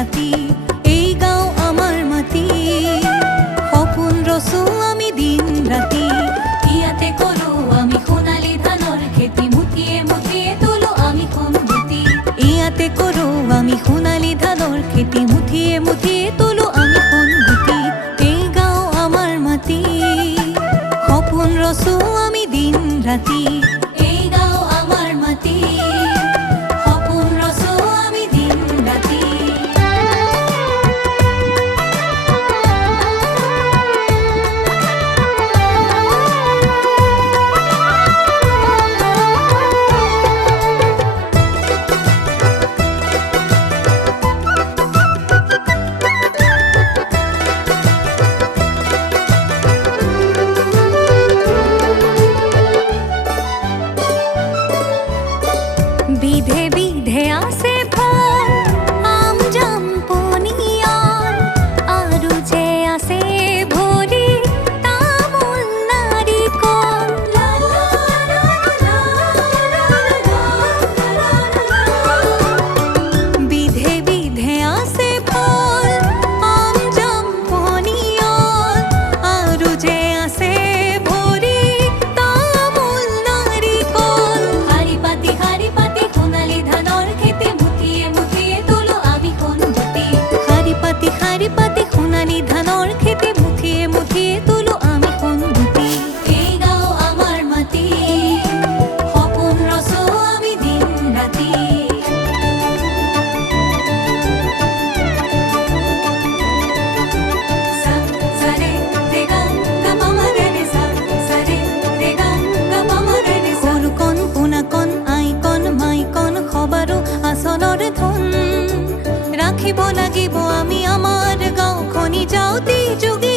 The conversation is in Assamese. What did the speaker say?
ৰাতি এই গাঁও আমাৰ মাটি সপোন ৰচো আমি দিন ৰাতি ইয়াতে কৰো আমি সোণালী ধানৰ খেতি মুঠিয়ে মুঠিয়ে তোলো আমি সোণগুটি ইয়াতে কৰো আমি সোণালী ধানৰ খেতি মুঠিয়ে মুঠিয়ে তোলো আমি সোণগুটি এই গাঁও আমাৰ মাটি সপোন ৰচো আমি দিন ৰাতি এই গাঁও আমাৰ মাটি সপোন ৰচো আমি দিন ৰাতি বিধে বিধে আছে ফল আম জাম পনিয়াল আৰু যে আছে ভৰি তামোল নাৰিকল বিধে বিধে আছে ফল আম জাম পনিয়াল আৰু যে আছে ভৰি তামোল নাৰিকল হাৰি পাতি সোণালী ধানৰ খেতি মুঠিয়ে মুঠিয়ে তোলো আমি সোণগুটি শাৰী পাতি সোণালী ধানৰ খেতি মুঠিয়ে মুঠিয়ে তোলো আমি সোণগুটি এই গাঁও আমাৰ মাটি সপোন ৰচো আমি দিন ৰাতি সৰু কণ পোনা কণ আই কণ মাই কণ সবাৰো আচলৰ ধন ৰাখিব লাগিব আমি আমাৰ গাঁওখনি যাওঁতে যোগী